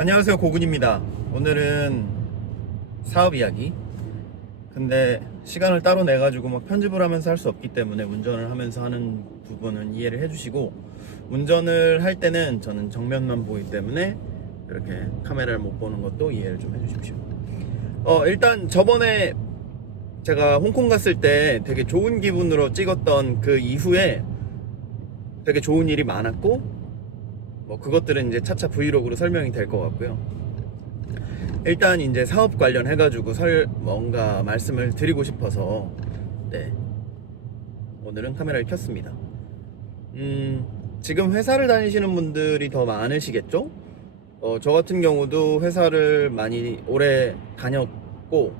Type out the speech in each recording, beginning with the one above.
안녕하세요, 고군입니다. 오늘은 사업 이야기. 근데 시간을 따로 내가지고 막 편집을 하면서 할 수 없기 때문에 운전을 하면서 하는 부분은 이해를 해주시고, 운전을 할 때는 저는 정면만 보기 때문에 이렇게 카메라를 못 보는 것도 이해를 좀 해주십시오. 일단 저번에 제가 홍콩 갔을 때 되게 좋은 기분으로 찍었던 그 이후에 되게 좋은 일이 많았고, 뭐 그것들은 이제 차차 브이로그로 설명이 될 것 같고요. 일단 이제 사업 관련해 가지고 뭔가 말씀을 드리고 싶어서 오늘은 카메라를 켰습니다. 지금 회사를 다니시는 분들이 더 많으시겠죠? 저 같은 경우도 회사를 많이 오래 다녔고,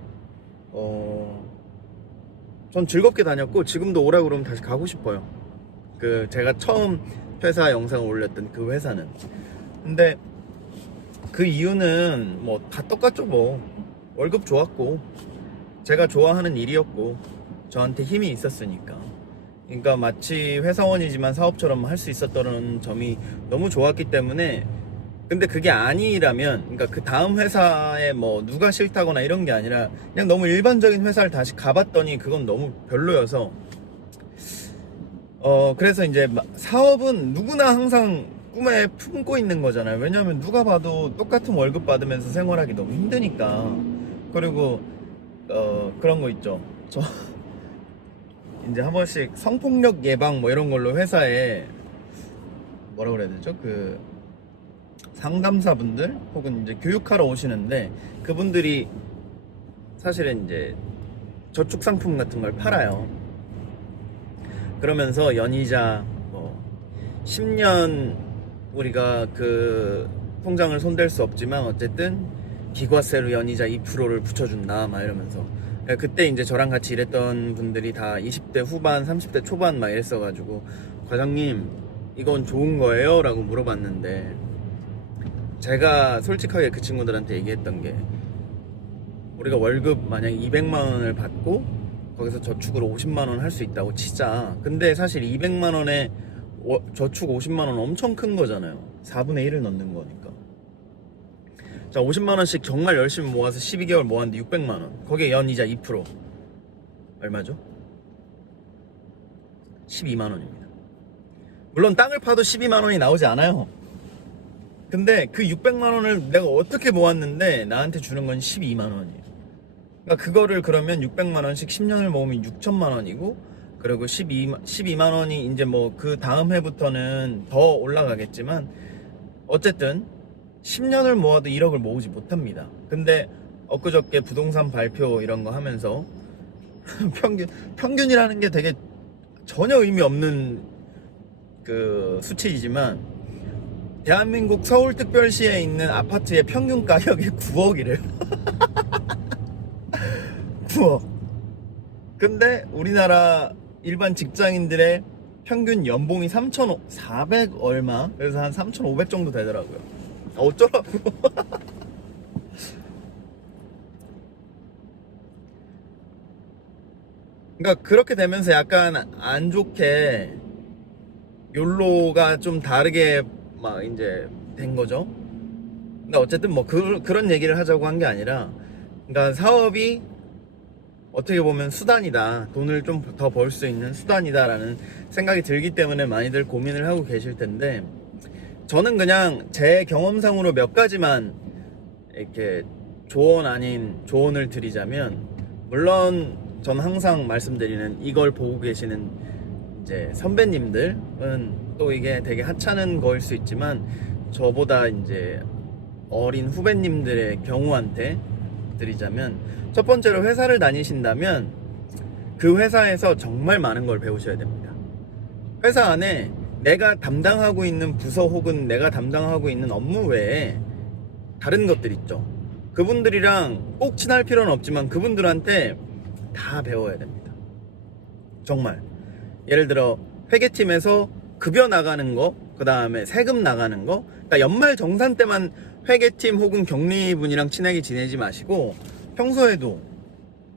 전 즐겁게 다녔고 지금도 오라 그러면 다시 가고 싶어요. 제가 처음 회사 영상을 올렸던 그 회사는. 근데 그 이유는 뭐 다 똑같죠. 뭐 월급 좋았고 제가 좋아하는 일이었고 저한테 힘이 있었으니까. 그러니까 마치 회사원이지만 사업처럼 할 수 있었던 점이 너무 좋았기 때문에. 근데 그게 아니라면, 그러니까 그 다음 회사에 뭐 누가 싫다거나 이런 게 아니라 그냥 너무 일반적인 회사를 다시 가봤더니 그건 너무 별로여서, 그래서 이제 사업은 누구나 항상 꿈에 품고 있는 거잖아요. 왜냐면 누가 봐도 똑같은 월급 받으면서 생활하기 너무 힘드니까. 그리고 그런 거 있죠. 저 이제 한 번씩 성폭력 예방 뭐 이런 걸로 회사에 뭐라 그래야 되죠? 그 상담사분들 혹은 이제 교육하러 오시는데, 그분들이 사실은 이제 저축 상품 같은 걸 팔아요. 그러면서 연이자 뭐 10년 우리가 그 통장을 손댈 수 없지만 어쨌든 비과세로 연이자 2%를 붙여준다 막 이러면서. 그때 이제 저랑 같이 일했던 분들이 다 20대 후반 30대 초반 막 이랬어가지고, 과장님 이건 좋은 거예요? 라고 물어봤는데, 제가 솔직하게 그 친구들한테 얘기했던 게, 우리가 월급 만약 200만 원을 받고 거기서 저축으로 50만 원 할 수 있다고 치자. 근데 사실 200만 원에 저축 50만 원 엄청 큰 거잖아요. 4분의 1을 넣는 거니까. 자, 50만 원씩 정말 열심히 모아서 12개월 모았는데 600만 원. 거기에 연이자 2% 얼마죠? 12만 원입니다. 물론 땅을 파도 12만 원이 나오지 않아요. 근데 그 600만 원을 내가 어떻게 모았는데 나한테 주는 건 12만 원이에요. 그러니까 그거를 그러면 600만 원씩 10년을 모으면 6천만 원이고, 그리고 12만 원이 이제 뭐 그 다음 해부터는 더 올라가겠지만, 어쨌든 10년을 모아도 1억을 모으지 못합니다. 근데 엊그저께 부동산 발표 이런 거 하면서 평균이라는 게 되게 전혀 의미 없는 그 수치이지만, 대한민국 서울특별시에 있는 아파트의 평균 가격이 9억이래요. 9억. 근데 우리나라 일반 직장인들의 평균 연봉이 3,400 얼마? 그래서 한 3,500 정도 되더라고요. 어쩌라고. 그러니까 그렇게 되면서 약간 안 좋게 욜로가 좀 다르게 막 이제 된 거죠. 근데 어쨌든 뭐 그런 얘기를 하자고 한 게 아니라, 그러니까 사업이 어떻게 보면 수단이다, 돈을 좀 더 벌 수 있는 수단이다라는 생각이 들기 때문에 많이들 고민을 하고 계실 텐데, 저는 그냥 제 경험상으로 몇 가지만 이렇게 조언 아닌 조언을 드리자면, 물론 전 항상 말씀드리는, 이걸 보고 계시는 이제 선배님들은 또 이게 되게 하찮은 거일 수 있지만, 저보다 이제 어린 후배님들의 경우한테 드리자면, 첫 번째로 회사를 다니신다면 그 회사에서 정말 많은 걸 배우셔야 됩니다. 회사 안에 내가 담당하고 있는 부서 혹은 내가 담당하고 있는 업무 외에 다른 것들 있죠. 그분들이랑 꼭 친할 필요는 없지만 그분들한테 다 배워야 됩니다. 정말. 예를 들어 회계팀에서 급여 나가는 거, 그 다음에 세금 나가는 거. 그러니까 연말 정산 때만 회계팀 혹은 경리분이랑 친하게 지내지 마시고, 평소에도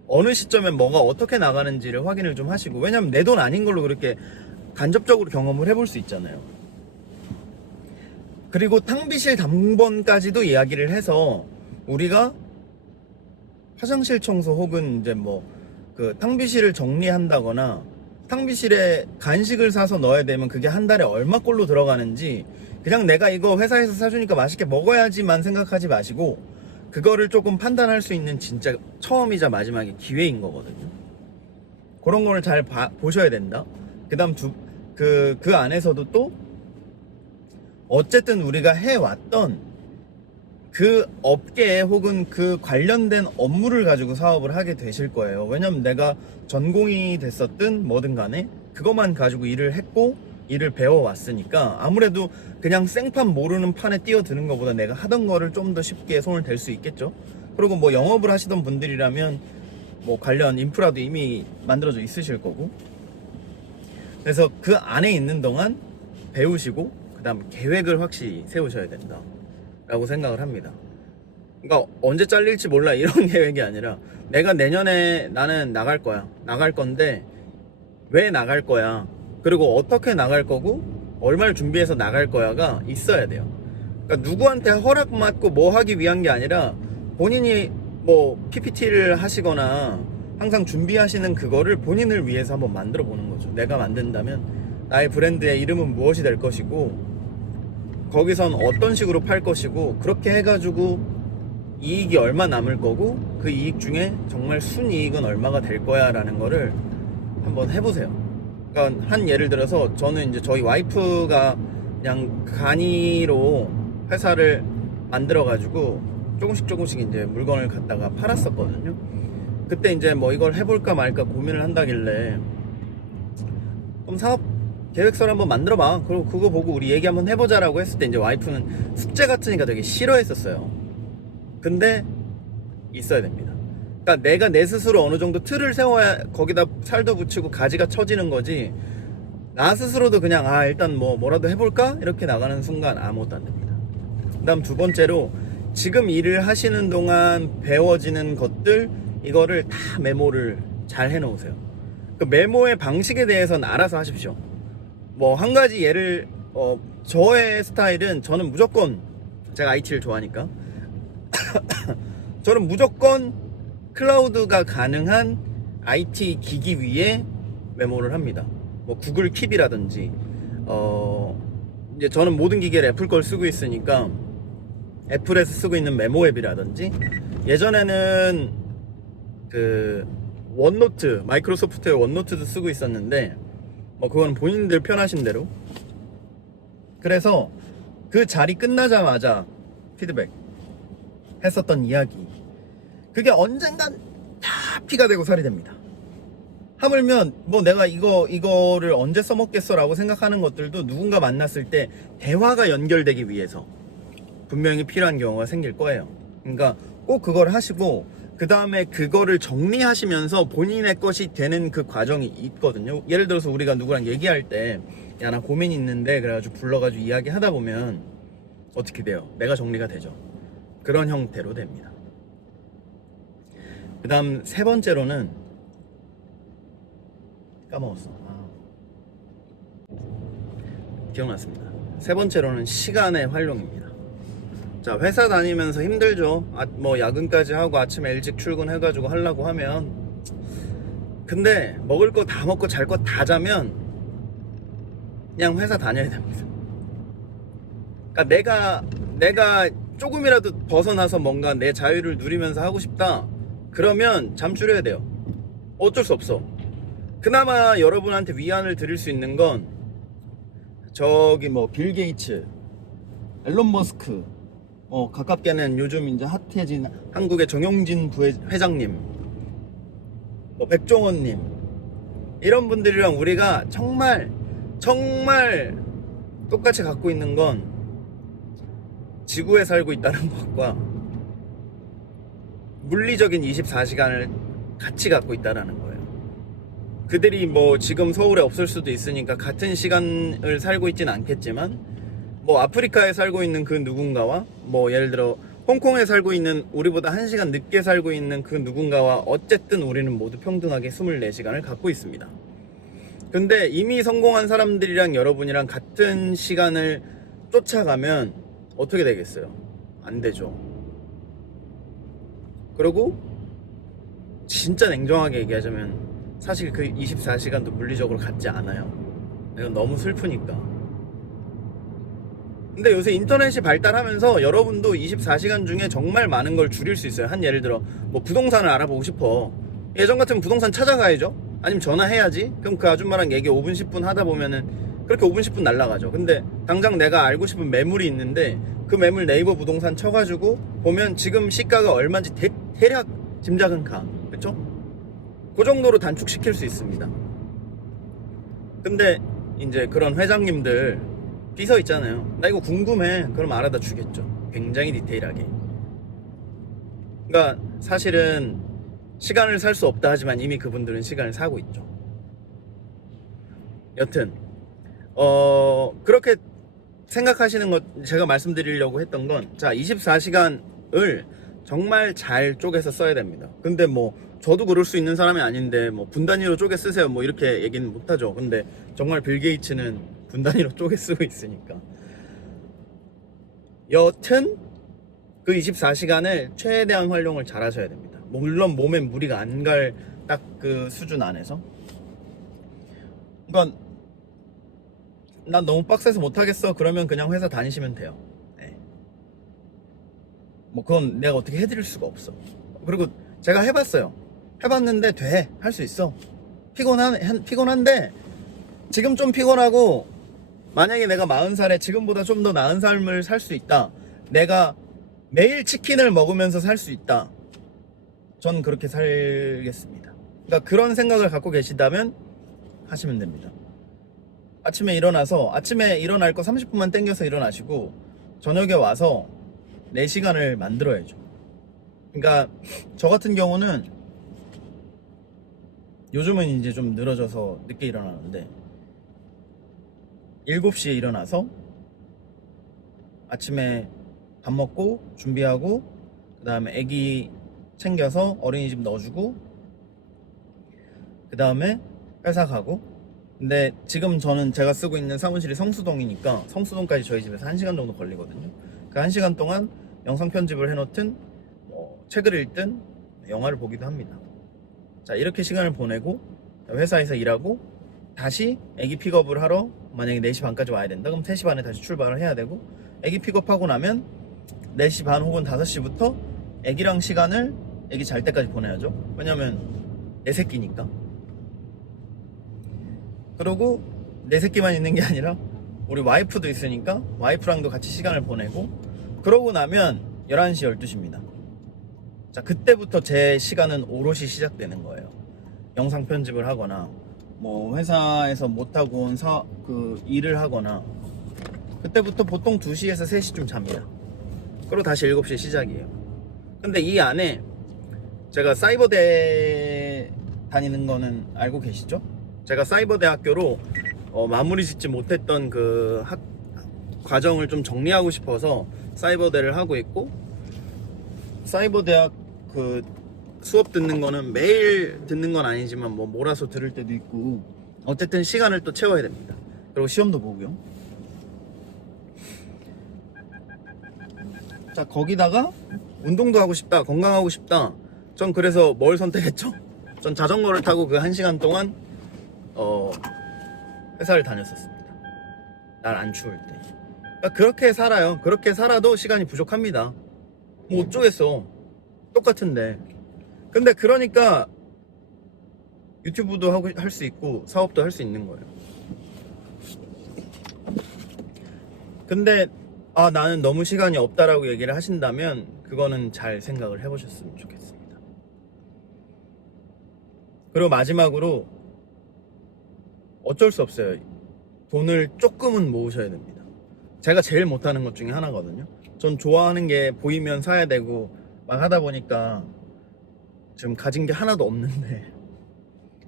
어느 시점에 뭐가 어떻게 나가는지를 확인을 좀 하시고. 왜냐면 내 돈 아닌 걸로 그렇게 간접적으로 경험을 해볼 수 있잖아요. 그리고 탕비실 당번까지도 이야기를 해서 우리가 화장실 청소 혹은 이제 뭐 그 탕비실을 정리한다거나 탕비실에 간식을 사서 넣어야 되면 그게 한 달에 얼마 꼴로 들어가는지 그냥 내가 이거 회사에서 사주니까 맛있게 먹어야지만 생각하지 마시고 그거를 조금 판단할 수 있는 진짜 처음이자 마지막의 기회인 거거든요. 그런 거를 잘 보셔야 된다. 그 다음 그 안에서도 또 어쨌든 우리가 해왔던 그 업계 혹은 그 관련된 업무를 가지고 사업을 하게 되실 거예요. 왜냐면 내가 전공이 됐었든 뭐든 간에 그것만 가지고 일을 했고 일을 배워왔으니까 아무래도 그냥 생판 모르는 판에 뛰어드는 것보다 내가 하던 거를 좀 더 쉽게 손을 댈 수 있겠죠. 그리고 뭐 영업을 하시던 분들이라면 뭐 관련 인프라도 이미 만들어져 있으실 거고, 그래서 그 안에 있는 동안 배우시고 그 다음 계획을 확실히 세우셔야 된다 라고 생각을 합니다. 그러니까 언제 잘릴지 몰라 이런 계획이 아니라 내가 내년에 나는 나갈 거야, 나갈 건데 왜 나갈 거야, 그리고 어떻게 나갈 거고 얼마를 준비해서 나갈 거야가 있어야 돼요. 그러니까 누구한테 허락 받고 뭐 하기 위한 게 아니라 본인이 뭐 PPT를 하시거나 항상 준비하시는 그거를 본인을 위해서 한번 만들어 보는 거죠. 내가 만든다면 나의 브랜드의 이름은 무엇이 될 것이고 거기선 어떤 식으로 팔 것이고 그렇게 해가지고 이익이 얼마 남을 거고 그 이익 중에 정말 순이익은 얼마가 될 거야 라는 거를 한번 해보세요. 그러니까 한 예를 들어서 저는 이제 저희 와이프가 그냥 간이로 회사를 만들어가지고 조금씩 이제 물건을 갖다가 팔았었거든요. 그때 이제 뭐 이걸 해볼까 말까 고민을 한다길래 그럼 사업 계획서를 한번 만들어봐. 그리고 그거 보고 우리 얘기 한번 해보자라고 했을 때 이제 와이프는 숙제 같으니까 되게 싫어했었어요. 근데 있어야 됩니다. 그러니까 내가 내 스스로 어느 정도 틀을 세워야 거기다 살도 붙이고 가지가 쳐지는 거지. 나 스스로도 그냥 일단 뭐라도 해볼까? 이렇게 나가는 순간 아무것도 안 됩니다. 그 다음 두 번째로 지금 일을 하시는 동안 배워지는 것들 이거를 다 메모를 잘 해놓으세요. 그 메모의 방식에 대해서는 알아서 하십시오. 뭐 한 가지 예를 저의 스타일은 저는 무조건 제가 IT를 좋아하니까 저는 무조건 클라우드가 가능한 IT 기기 위에 메모를 합니다. 뭐 구글 킵이라든지 이제 저는 모든 기계를 애플 걸 쓰고 있으니까 애플에서 쓰고 있는 메모 앱이라든지 예전에는 그 원노트 마이크로소프트의 원노트도 쓰고 있었는데 뭐 그건 본인들 편하신 대로. 그래서 그 자리 끝나자마자 피드백 했었던 이야기 그게 언젠간 다 피가 되고 살이 됩니다. 하물며 뭐 내가 이거를 언제 써먹겠어 라고 생각하는 것들도 누군가 만났을 때 대화가 연결되기 위해서 분명히 필요한 경우가 생길 거예요. 그러니까 꼭 그걸 하시고 그 다음에 그거를 정리하시면서 본인의 것이 되는 그 과정이 있거든요. 예를 들어서 우리가 누구랑 얘기할 때 야 나 고민이 있는데 그래가지고 불러가지고 이야기 하다 보면 어떻게 돼요? 내가 정리가 되죠. 그런 형태로 됩니다. 그 다음 세 번째로는 까먹었어. 기억났습니다. 세 번째로는 시간의 활용입니다. 자, 회사 다니면서 힘들죠. 뭐 야근까지 하고 아침에 일찍 출근해가지고 하려고 하면, 근데 먹을 거 다 먹고 잘 거 다 자면 그냥 회사 다녀야 됩니다. 그러니까 내가 조금이라도 벗어나서 뭔가 내 자유를 누리면서 하고 싶다 그러면 잠 줄여야 돼요. 어쩔 수 없어. 그나마 여러분한테 위안을 드릴 수 있는 건 저기 뭐 빌 게이츠, 앨런 머스크, 가깝게는 요즘 이제 핫해진 한국의 정용진 부회장님, 뭐 백종원님, 이런 분들이랑 우리가 정말 똑같이 갖고 있는 건 지구에 살고 있다는 것과 물리적인 24시간을 같이 갖고 있다는 거예요. 그들이 뭐 지금 서울에 없을 수도 있으니까 같은 시간을 살고 있진 않겠지만 뭐 아프리카에 살고 있는 그 누군가와 뭐 예를 들어 홍콩에 살고 있는 우리보다 1시간 늦게 살고 있는 그 누군가와 어쨌든 우리는 모두 평등하게 24시간을 갖고 있습니다. 근데 이미 성공한 사람들이랑 여러분이랑 같은 시간을 쫓아가면 어떻게 되겠어요? 안 되죠. 그리고 진짜 냉정하게 얘기하자면 사실 그 24시간도 물리적으로 같지 않아요. 이건 너무 슬프니까. 근데 요새 인터넷이 발달하면서 여러분도 24시간 중에 정말 많은 걸 줄일 수 있어요. 한 예를 들어 뭐 부동산을 알아보고 싶어. 예전 같으면 부동산 찾아가야죠. 아니면 전화해야지. 그럼 그 아줌마랑 얘기 5분 10분 하다 보면은 그렇게 5분 10분 날라가죠. 근데 당장 내가 알고 싶은 매물이 있는데 그 매물 네이버 부동산 쳐가지고 보면 지금 시가가 얼마인지 대략 짐작은 가. 그쵸? 그 정도로 단축시킬 수 있습니다. 근데 이제 그런 회장님들 비서 있잖아요. 나 이거 궁금해. 그럼 알아다 주겠죠. 굉장히 디테일하게. 그러니까 사실은 시간을 살 수 없다 하지만 이미 그분들은 시간을 사고 있죠. 여튼 그렇게 생각하시는 것 제가 말씀드리려고 했던 건 자 24시간을 정말 잘 쪼개서 써야 됩니다. 근데 뭐 저도 그럴 수 있는 사람이 아닌데 뭐 분 단위로 쪼개 쓰세요 뭐 이렇게 얘기는 못하죠. 근데 정말 빌 게이츠는 분 단위로 쪼개 쓰고 있으니까. 여튼 그 24시간을 최대한 활용을 잘 하셔야 됩니다. 물론 몸에 무리가 안 갈 딱 그 수준 안에서. 그러니까 난 너무 빡세서 못하겠어 그러면 그냥 회사 다니시면 돼요. 네. 뭐 그건 내가 어떻게 해드릴 수가 없어. 그리고 제가 해봤어요. 해봤는데 돼. 할 수 있어. 피곤한데 지금 좀 피곤하고 만약에 내가 40살에 지금보다 좀 더 나은 삶을 살 수 있다. 내가 매일 치킨을 먹으면서 살 수 있다. 전 그렇게 살겠습니다. 그러니까 그런 생각을 갖고 계시다면 하시면 됩니다. 아침에 일어날 거 30분만 땡겨서 일어나시고 저녁에 와서 4시간을 만들어야죠. 그러니까 저 같은 경우는 요즘은 이제 좀 늘어져서 늦게 일어나는데 7시에 일어나서 아침에 밥 먹고 준비하고 그 다음에 애기 챙겨서 어린이집 넣어주고 그 다음에 회사 가고. 근데 지금 저는 제가 쓰고 있는 사무실이 성수동이니까 성수동까지 저희 집에서 1시간 정도 걸리거든요. 그 1시간 동안 영상 편집을 해놓든 뭐 책을 읽든 영화를 보기도 합니다. 자 이렇게 시간을 보내고 회사에서 일하고 다시 애기 픽업을 하러 만약에 4시 반까지 와야 된다 그럼 3시 반에 다시 출발을 해야 되고 애기 픽업하고 나면 4시 반 혹은 5시부터 애기랑 시간을 애기 잘 때까지 보내야죠. 왜냐면 내 새끼니까. 그리고 내 새끼만 있는 게 아니라 우리 와이프도 있으니까 와이프랑도 같이 시간을 보내고 그러고 나면 11시 12시입니다. 자 그때부터 제 시간은 오롯이 시작되는 거예요. 영상 편집을 하거나 뭐 회사에서 못하고 온 일을 하거나 그때부터 보통 2시에서 3시쯤 잡니다. 그리고 다시 7시에 시작이에요. 근데 이 안에 제가 사이버대 다니는 거는 알고 계시죠? 제가 사이버대학교로 마무리 짓지 못했던 그 과정을 좀 정리하고 싶어서 사이버대를 하고 있고 사이버대학 그 수업 듣는 거는 매일 듣는 건 아니지만 뭐 몰아서 들을 때도 있고 어쨌든 시간을 또 채워야 됩니다. 그리고 시험도 보고요. 자 거기다가 운동도 하고 싶다 건강하고 싶다. 전 그래서 뭘 선택했죠? 전 자전거를 타고 그 1시간 동안 회사를 다녔었습니다. 날 안 추울 때. 그러니까 그렇게 살아요. 그렇게 살아도 시간이 부족합니다. 뭐 어쩌겠어. 똑같은데. 근데 그러니까 유튜브도 할 수 있고 사업도 할 수 있는 거예요. 근데 나는 너무 시간이 없다라고 얘기를 하신다면 그거는 잘 생각을 해보셨으면 좋겠습니다. 그리고 마지막으로 어쩔 수 없어요. 돈을 조금은 모으셔야 됩니다. 제가 제일 못하는 것 중에 하나거든요. 전 좋아하는 게 보이면 사야 되고 막 하다 보니까 지금 가진 게 하나도 없는데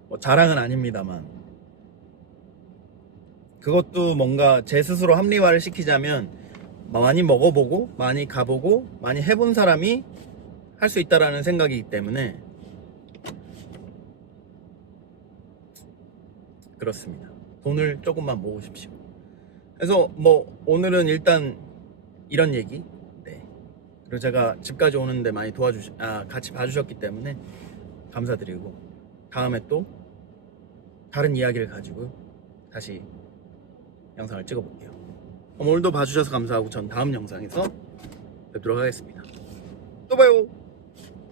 뭐 자랑은 아닙니다만 그것도 뭔가 제 스스로 합리화를 시키자면 많이 먹어보고 많이 가보고 많이 해본 사람이 할 수 있다라는 생각이기 때문에 그렇습니다. 돈을 조금만 모으십시오. 그래서 뭐 오늘은 일단 이런 얘기. 네. 그리고 제가 집까지 오는데 많이 같이 봐주셨기 때문에 감사드리고, 다음에 또 다른 이야기를 가지고 다시 영상을 찍어볼게요. 오늘도 봐주셔서 감사하고 전 다음 영상에서 뵙도록 하겠습니다. 또 봐요.